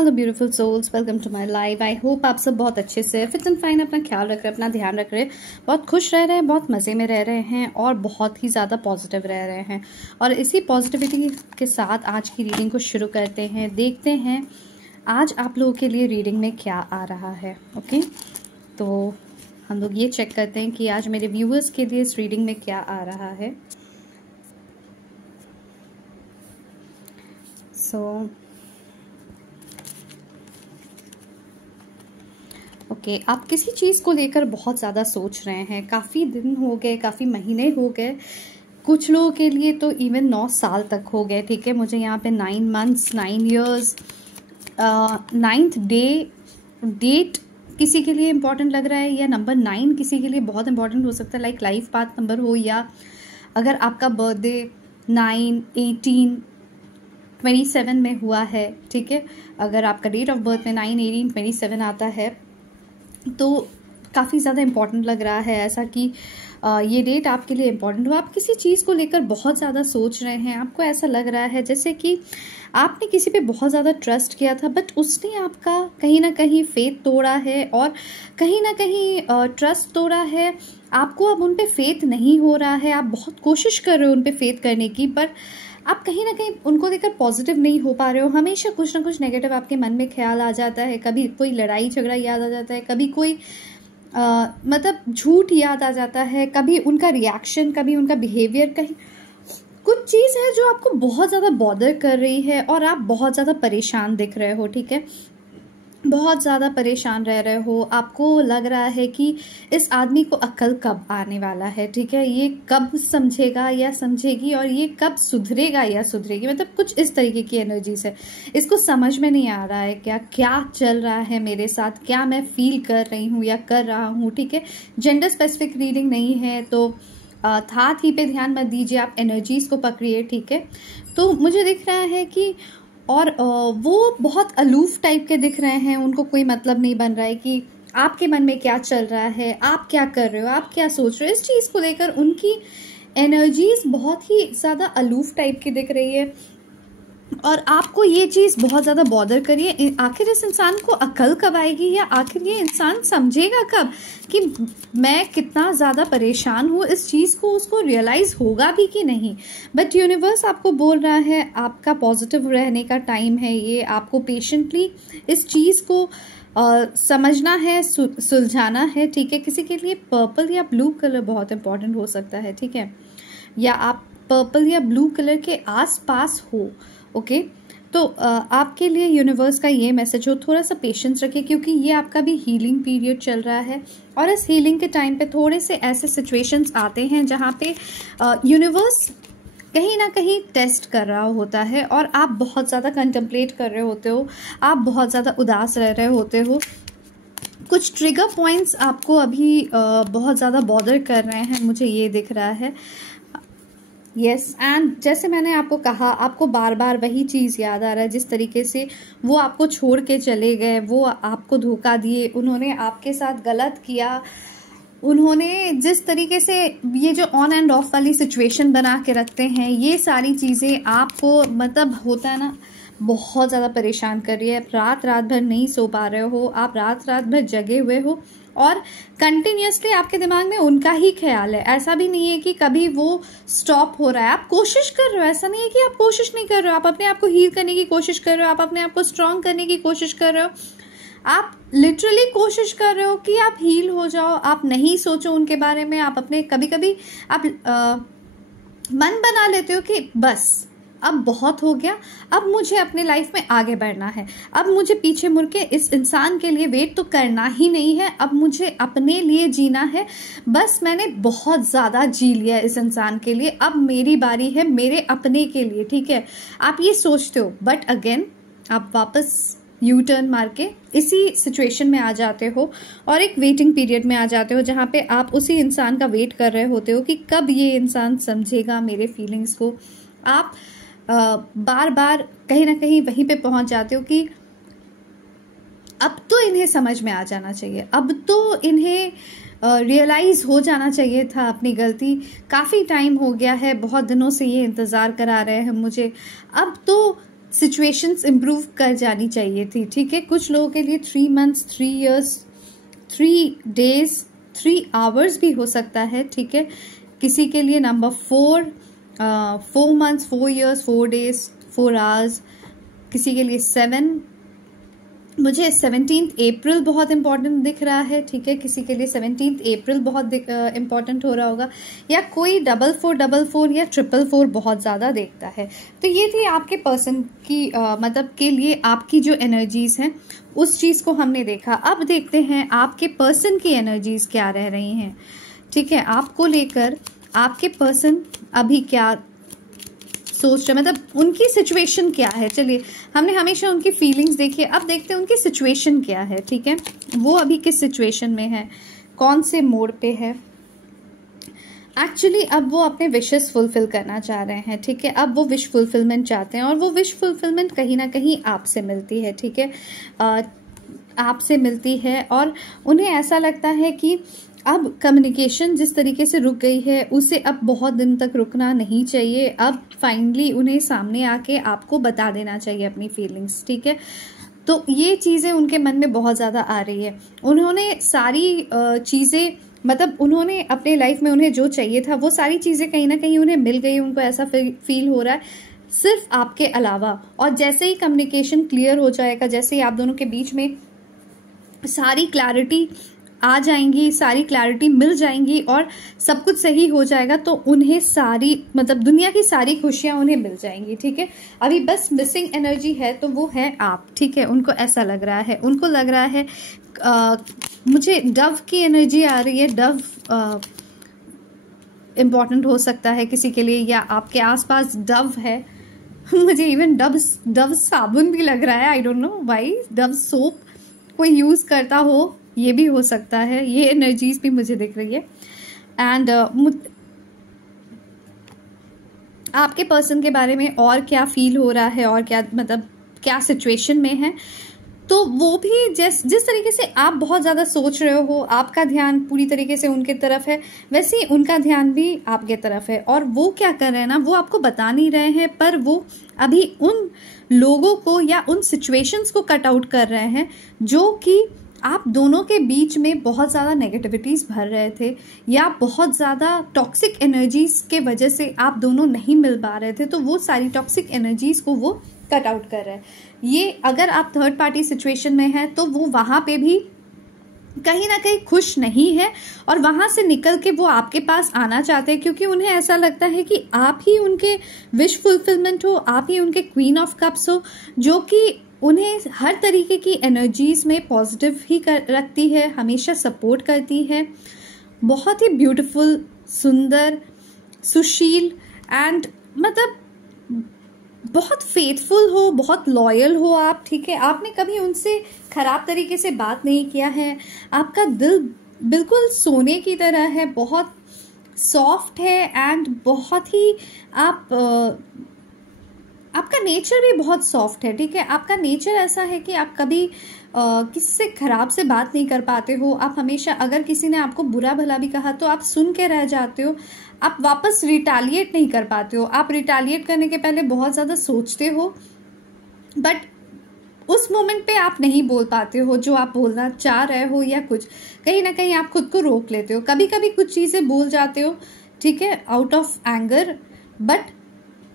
Hello beautiful souls, welcome to my life. I hope आप सब बहुत अच्छे से फिट एंड फाइन अपना ख्याल रख रहे हैं, अपना ध्यान रख रहे हैं, बहुत खुश रह रहे हैं, बहुत मज़े में रह रहे हैं और बहुत ही ज़्यादा पॉजिटिव रह रहे हैं। और इसी पॉजिटिविटी के साथ आज की रीडिंग को शुरू करते हैं। देखते हैं आज आप लोगों के लिए रीडिंग में क्या आ रहा है। ओके, तो हम लोग ये चेक करते हैं कि आज मेरे व्यूअर्स के लिए इस रीडिंग में क्या आ रहा है। ओके, आप किसी चीज़ को लेकर बहुत ज़्यादा सोच रहे हैं। काफ़ी दिन हो गए, काफ़ी महीने हो गए, कुछ लोगों के लिए तो इवन 9 साल तक हो गए। ठीक है, मुझे यहाँ पे 9 मंथ्स, 9 ईयर्स, 9th डेट किसी के लिए इम्पॉर्टेंट लग रहा है, या नंबर 9 किसी के लिए बहुत इंपॉर्टेंट हो सकता है, लाइक लाइफ पाथ नंबर हो, या अगर आपका बर्थडे 9, 18, 27 में हुआ है। ठीक है, अगर आपका डेट ऑफ बर्थ में 9, 18, 27 आता है तो काफ़ी ज़्यादा इम्पॉर्टेंट लग रहा है, ऐसा कि ये डेट आपके लिए इम्पॉर्टेंट हो। आप किसी चीज़ को लेकर बहुत ज़्यादा सोच रहे हैं। आपको ऐसा लग रहा है जैसे कि आपने किसी पे बहुत ज़्यादा ट्रस्ट किया था, बट उसने आपका कहीं ना कहीं फेथ तोड़ा है, और कहीं ना कहीं ट्रस्ट तोड़ा है। आपको अब उन पे फेथ नहीं हो रहा है। आप बहुत कोशिश कर रहे हो उन पे फेथ करने की, पर आप कहीं ना कहीं उनको लेकर पॉजिटिव नहीं हो पा रहे हो। हमेशा कुछ ना कुछ नेगेटिव आपके मन में ख्याल आ जाता है। कभी कोई लड़ाई झगड़ा याद आ जाता है, कभी कोई मतलब झूठ याद आ जाता है, कभी उनका रिएक्शन, कभी उनका बिहेवियर, कहीं कुछ चीज़ है जो आपको बहुत ज़्यादा बॉदर कर रही है और आप बहुत ज़्यादा परेशान दिख रहे हो। ठीक है, बहुत ज़्यादा परेशान रह रहे हो। आपको लग रहा है कि इस आदमी को अक्ल कब आने वाला है। ठीक है, ये कब समझेगा या समझेगी, और ये कब सुधरेगा या सुधरेगी, मतलब कुछ इस तरीके की एनर्जीज है। इसको समझ में नहीं आ रहा है क्या चल रहा है मेरे साथ, क्या मैं फील कर रही हूँ या कर रहा हूँ। ठीक है, जेंडर स्पेसिफिक रीडिंग नहीं है, तो था थी पे ध्यान मत दीजिए, आप एनर्जीज को पकड़िए। ठीक है, तो मुझे दिख रहा है कि और वो बहुत अलूफ टाइप के दिख रहे हैं। उनको कोई मतलब नहीं बन रहा है कि आपके मन में क्या चल रहा है, आप क्या कर रहे हो, आप क्या सोच रहे हो। इस चीज़ को लेकर उनकी एनर्जीज बहुत ही ज़्यादा अलूफ टाइप की दिख रही है, और आपको ये चीज़ बहुत ज़्यादा बॉदर करिए। आखिर इस इंसान को अकल कब आएगी, या आखिर ये इंसान समझेगा कब कि मैं कितना ज़्यादा परेशान हूँ। इस चीज़ को उसको रियलाइज़ होगा भी कि नहीं। बट यूनिवर्स आपको बोल रहा है आपका पॉजिटिव रहने का टाइम है ये। आपको पेशेंटली इस चीज़ को समझना है, सुलझाना है। ठीक है, किसी के लिए पर्पल या ब्लू कलर बहुत इंपॉर्टेंट हो सकता है। ठीक है, या आप पर्पल या ब्लू कलर के आसपास हो। ओके, तो आपके लिए यूनिवर्स का ये मैसेज हो, थोड़ा सा पेशेंस रखिए, क्योंकि ये आपका भी हीलिंग पीरियड चल रहा है। और इस हीलिंग के टाइम पे थोड़े से ऐसे सिचुएशंस आते हैं जहाँ पे यूनिवर्स कहीं ना कहीं टेस्ट कर रहा होता है, और आप बहुत ज़्यादा कंटेम्पलेट कर रहे होते हो, आप बहुत ज़्यादा उदास रह रहे होते हो। कुछ ट्रिगर पॉइंट्स आपको अभी बहुत ज़्यादा बॉदर कर रहे हैं, मुझे ये दिख रहा है। यस, एंड जैसे मैंने आपको कहा, आपको बार बार वही चीज़ याद आ रहा है, जिस तरीके से वो आपको छोड़ के चले गए, वो आपको धोखा दिए, उन्होंने आपके साथ गलत किया, उन्होंने जिस तरीके से ये जो ऑन एंड ऑफ वाली सिचुएशन बना के रखते हैं, ये सारी चीज़ें आपको मतलब होता है ना, बहुत ज़्यादा परेशान कर रही है। रात रात भर नहीं सो पा रहे हो, आप रात रात भर जगे हुए हो, और कंटिन्यूसली आपके दिमाग में उनका ही ख्याल है। ऐसा भी नहीं है कि कभी वो स्टॉप हो रहा है, आप कोशिश कर रहे हो। ऐसा नहीं है कि आप कोशिश नहीं कर रहे हो, आप अपने आप को हील करने की कोशिश कर रहे हो, आप अपने आप को स्ट्रांग करने की कोशिश कर रहे हो, आप लिटरली कोशिश कर रहे हो कि आप हील हो जाओ। आप नहीं सोचो उनके बारे में। आप अपने कभी कभी आप मन बना लेते हो कि बस अब बहुत हो गया, अब मुझे अपने लाइफ में आगे बढ़ना है, अब मुझे पीछे मुड़ के इस इंसान के लिए वेट तो करना ही नहीं है, अब मुझे अपने लिए जीना है। बस मैंने बहुत ज़्यादा जी लिया इस इंसान के लिए, अब मेरी बारी है मेरे अपने के लिए। ठीक है, आप ये सोचते हो, बट अगेन आप वापस यू टर्न मार के इसी सिचुएशन में आ जाते हो, और एक वेटिंग पीरियड में आ जाते हो, जहाँ पे आप उसी इंसान का वेट कर रहे होते हो कि कब ये इंसान समझेगा मेरे फीलिंग्स को। आप बार बार कहीं ना कहीं वहीं पे पहुंच जाते हो कि अब तो इन्हें समझ में आ जाना चाहिए, अब तो इन्हें रियलाइज़ हो जाना चाहिए था अपनी गलती। काफ़ी टाइम हो गया है, बहुत दिनों से ये इंतज़ार करा रहे हैं मुझे, अब तो सिचुएशंस इम्प्रूव कर जानी चाहिए थी, ठीक है। कुछ लोगों के लिए 3 months, 3 years, 3 days, 3 hours भी हो सकता है, ठीक है। किसी के लिए number 4 months, 4 years, 4 days, 4 hours, किसी के लिए 7। मुझे 17 अप्रैल बहुत इंपॉर्टेंट दिख रहा है, ठीक है। किसी के लिए 17 अप्रैल बहुत इंपॉर्टेंट हो रहा होगा, या कोई 4444 या 444 बहुत ज़्यादा देखता है। तो ये थी आपके पर्सन की मतलब के लिए आपकी जो एनर्जीज हैं, उस चीज़ को हमने देखा। अब देखते हैं आपके पर्सन की एनर्जीज क्या रह रही हैं, ठीक है। आपको लेकर आपके पर्सन अभी क्या सोच रहे, मतलब उनकी सिचुएशन क्या है। चलिए, हमने हमेशा उनकी फीलिंग्स देखी है, अब देखते हैं उनकी सिचुएशन क्या है, ठीक है। वो अभी किस सिचुएशन में है, कौन से मोड पे है। एक्चुअली अब वो अपने विशेस फुलफिल करना चाह रहे हैं, ठीक है। अब वो विश फुलफिलमेंट चाहते हैं, और वो विश फुलफिलमेंट कहीं ना कहीं आपसे मिलती है, ठीक है। आपसे मिलती है, और उन्हें ऐसा लगता है कि अब कम्युनिकेशन जिस तरीके से रुक गई है, उसे अब बहुत दिन तक रुकना नहीं चाहिए। अब फाइनली उन्हें सामने आके आपको बता देना चाहिए अपनी फीलिंग्स, ठीक है। तो ये चीज़ें उनके मन में बहुत ज़्यादा आ रही है। उन्होंने सारी चीज़ें, मतलब उन्होंने अपने लाइफ में उन्हें जो चाहिए था वो सारी चीज़ें कहीं ना कहीं उन्हें मिल गई। उनको ऐसा फील हो रहा है, सिर्फ आपके अलावा। और जैसे ही कम्युनिकेशन क्लियर हो जाएगा, जैसे ही आप दोनों के बीच में सारी क्लैरिटी आ जाएंगी, सारी क्लैरिटी मिल जाएंगी और सब कुछ सही हो जाएगा, तो उन्हें सारी, मतलब दुनिया की सारी खुशियां उन्हें मिल जाएंगी, ठीक है। अभी बस मिसिंग एनर्जी है, तो वो है आप, ठीक है। उनको ऐसा लग रहा है, उनको लग रहा है मुझे डव की एनर्जी आ रही है। डव इम्पॉर्टेंट हो सकता है किसी के लिए, या आपके आसपास डव है। मुझे इवन डव साबुन भी लग रहा है, I don't know why. Dove soap कोई यूज करता हो, ये भी हो सकता है। ये एनर्जीज भी मुझे दिख रही है। एंड आपके पर्सन के बारे में और क्या फील हो रहा है, और क्या, मतलब क्या सिचुएशन में है, तो वो भी जिस तरीके से आप बहुत ज़्यादा सोच रहे हो, आपका ध्यान पूरी तरीके से उनके तरफ है, वैसे ही उनका ध्यान भी आपके तरफ है। और वो क्या कर रहे हैं ना, वो आपको बता नहीं रहे हैं, पर वो अभी उन लोगों को या उन सिचुएशंस को कट आउट कर रहे हैं जो कि आप दोनों के बीच में बहुत ज़्यादा नेगेटिविटीज़ भर रहे थे, या बहुत ज़्यादा टॉक्सिक एनर्जीज के वजह से आप दोनों नहीं मिल पा रहे थे। तो वो सारी टॉक्सिक एनर्जीज को वो कट आउट कर रहे हैं। ये अगर आप थर्ड पार्टी सिचुएशन में हैं, तो वो वहाँ पे भी कहीं ना कहीं खुश नहीं है, और वहाँ से निकल के वो आपके पास आना चाहते हैं, क्योंकि उन्हें ऐसा लगता है कि आप ही उनके विश फुलफिलमेंट हो, आप ही उनके क्वीन ऑफ कप्स हो, जो कि उन्हें हर तरीके की एनर्जीज में पॉजिटिव ही रखती है, हमेशा सपोर्ट करती है। बहुत ही ब्यूटीफुल, सुंदर, सुशील, एंड मतलब बहुत फेथफुल हो, बहुत लॉयल हो आप, ठीक है। आपने कभी उनसे खराब तरीके से बात नहीं किया है। आपका दिल बिल्कुल सोने की तरह है, बहुत सॉफ्ट है, एंड बहुत ही आपका नेचर भी बहुत सॉफ्ट है, ठीक है। आपका नेचर ऐसा है कि आप कभी किसी से खराब से बात नहीं कर पाते हो। आप हमेशा, अगर किसी ने आपको बुरा भला भी कहा तो आप सुन के रह जाते हो, आप वापस रिटालिएट नहीं कर पाते हो। आप रिटालिएट करने के पहले बहुत ज़्यादा सोचते हो, बट उस मोमेंट पे आप नहीं बोल पाते हो जो आप बोलना चाह रहे हो, या कुछ कहीं ना कहीं आप खुद को रोक लेते हो। कभी कभी कुछ चीज़ें बोल जाते हो, ठीक है, आउट ऑफ एंगर, बट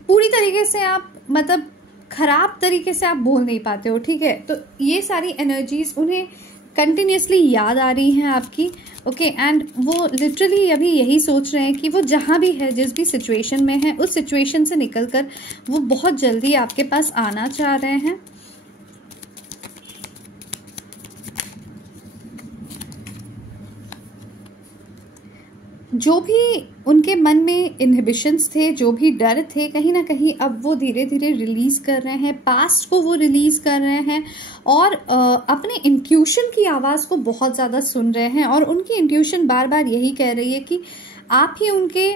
पूरी तरीके से आप, मतलब खराब तरीके से आप बोल नहीं पाते हो, ठीक है। तो ये सारी एनर्जीज उन्हें कंटिन्यूसली याद आ रही हैं आपकी, ओके। एंड वो लिटरली अभी यही सोच रहे हैं कि वो जहाँ भी है, जिस भी सिचुएशन में है, उस सिचुएशन से निकलकर वो बहुत जल्दी आपके पास आना चाह रहे हैं। जो भी उनके मन में इनहिबिशंस थे, जो भी डर थे, कहीं ना कहीं अब वो धीरे धीरे रिलीज कर रहे हैं। पास्ट को वो रिलीज कर रहे हैं, और अपने इंट्यूशन की आवाज़ को बहुत ज़्यादा सुन रहे हैं। और उनकी इंट्यूशन बार बार यही कह रही है कि आप ही उनके,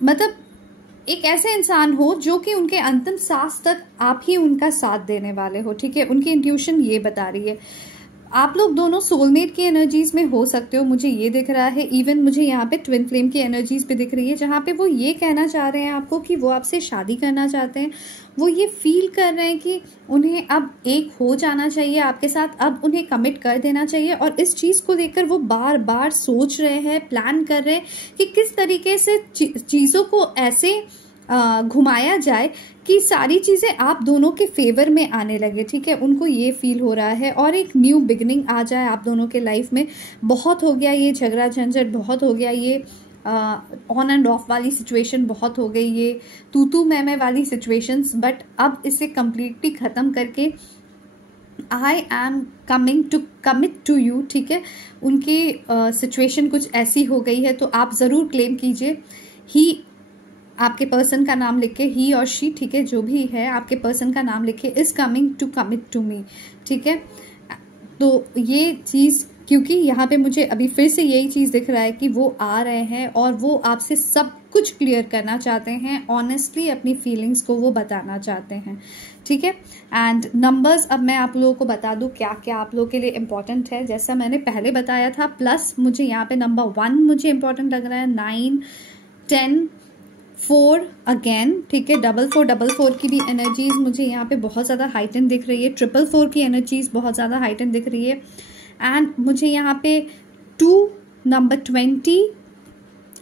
मतलब एक ऐसे इंसान हो जो कि उनके अंतिम सांस तक आप ही उनका साथ देने वाले हो, ठीक है। उनकी इंट्यूशन ये बता रही है। आप लोग दोनों सोलमेट की एनर्जीज में हो सकते हो, मुझे ये दिख रहा है। इवन मुझे यहाँ पे ट्विन फ्लेम की एनर्जीज भी दिख रही है, जहाँ पे वो ये कहना चाह रहे हैं आपको कि वो आपसे शादी करना चाहते हैं। वो ये फील कर रहे हैं कि उन्हें अब एक हो जाना चाहिए आपके साथ, अब उन्हें कमिट कर देना चाहिए। और इस चीज़ को लेकर वो बार बार सोच रहे हैं, प्लान कर रहे हैं कि किस तरीके से चीज़ों को ऐसे घुमाया जाए कि सारी चीज़ें आप दोनों के फेवर में आने लगे। ठीक है, उनको ये फील हो रहा है और एक न्यू बिगनिंग आ जाए आप दोनों के लाइफ में। बहुत हो गया ये झगड़ा झंझट, बहुत हो गया ये ऑन एंड ऑफ वाली सिचुएशन, बहुत हो गई ये तू मैं वाली सिचुएशंस, बट अब इसे कम्प्लीटली ख़त्म करके I am coming to commit to you. ठीक है, उनकी सिचुएशन कुछ ऐसी हो गई है, तो आप ज़रूर क्लेम कीजिए। ही आपके पर्सन का नाम लिख के, ही और शी, ठीक है, जो भी है आपके पर्सन का नाम लिखे, is coming to commit to me. ठीक है, तो ये चीज़, क्योंकि यहाँ पे मुझे अभी फिर से यही चीज़ दिख रहा है कि वो आ रहे हैं और वो आपसे सब कुछ क्लियर करना चाहते हैं, ऑनेस्टली अपनी फीलिंग्स को वो बताना चाहते हैं। ठीक है, एंड नंबर्स अब मैं आप लोगों को बता दूं क्या क्या आप लोगों के लिए इम्पोर्टेंट है। जैसा मैंने पहले बताया था, प्लस मुझे यहाँ पे नंबर 1 मुझे इम्पोर्टेंट लग रहा है, 9, 10, 4 अगेन। ठीक है, 4 की भी एनर्जीज मुझे यहाँ पे बहुत ज़्यादा हाइटन दिख रही है, 4 की एनर्जीज बहुत ज़्यादा हाइटन दिख रही है। एंड मुझे यहाँ पे 2, नंबर 20,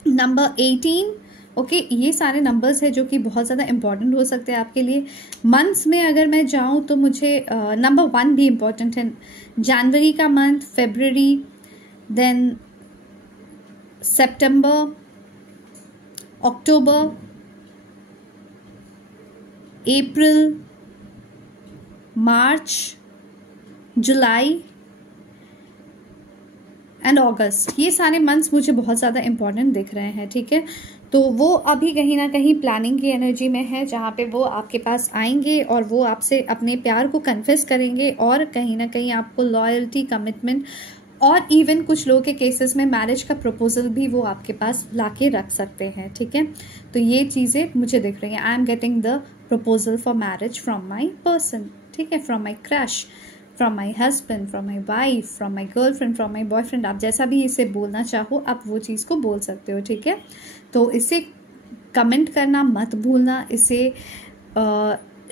नंबर 18, ओके, ये सारे नंबर्स है जो कि बहुत ज़्यादा इंपॉर्टेंट हो सकते हैं आपके लिए। मंथ्स में अगर मैं जाऊँ तो मुझे नंबर 1 भी इम्पॉर्टेंट है, जनवरी का मंथ, फेब्रवरी, देन सितंबर, अक्टूबर, अप्रैल, मार्च, जुलाई एंड अगस्त, ये सारे मंथ्स मुझे बहुत ज़्यादा इंपॉर्टेंट दिख रहे हैं। ठीक है, तो वो अभी कहीं ना कहीं प्लानिंग की एनर्जी में है, जहाँ पे वो आपके पास आएंगे और वो आपसे अपने प्यार को कन्फेस करेंगे और कहीं ना कहीं आपको लॉयल्टी, कमिटमेंट और इवन कुछ लोगों के केसेस में मैरिज का प्रपोजल भी वो आपके पास लाके रख सकते हैं। ठीक है, तो ये चीज़ें मुझे दिख रही हैं। I am getting the proposal for marriage from my person. ठीक है, from my crush, from my husband, from my wife, from my girlfriend, from my boyfriend, आप जैसा भी इसे बोलना चाहो आप वो चीज़ को बोल सकते हो। ठीक है, तो इसे कमेंट करना मत भूलना, इसे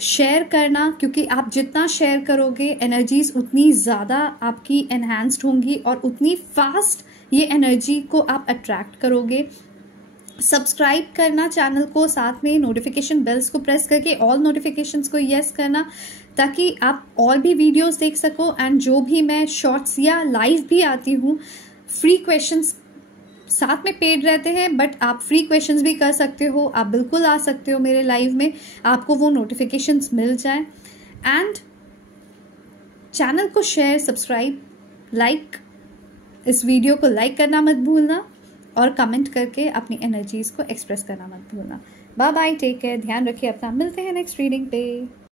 शेयर करना, क्योंकि आप जितना शेयर करोगे एनर्जीज उतनी ज़्यादा आपकी एनहांस्ड होंगी और उतनी फास्ट ये एनर्जी को आप अट्रैक्ट करोगे। सब्सक्राइब करना चैनल को, साथ में नोटिफिकेशन बेल्स को प्रेस करके ऑल नोटिफिकेशंस को यस करना, ताकि आप और भी वीडियोस देख सको। एंड जो भी मैं शॉर्ट्स या लाइव भी आती हूँ, फ्री क्वेश्चंस साथ में पेड रहते हैं, बट आप फ्री क्वेश्चंस भी कर सकते हो, आप बिल्कुल आ सकते हो मेरे लाइव में, आपको वो नोटिफिकेशंस मिल जाए। एंड चैनल को शेयर, सब्सक्राइब, लाइक, इस वीडियो को लाइक करना मत भूलना और कमेंट करके अपनी एनर्जीज को एक्सप्रेस करना मत भूलना। बाय बाय, टेक केयर, ध्यान रखिए अपना, मिलते हैं नेक्स्ट रीडिंग पे।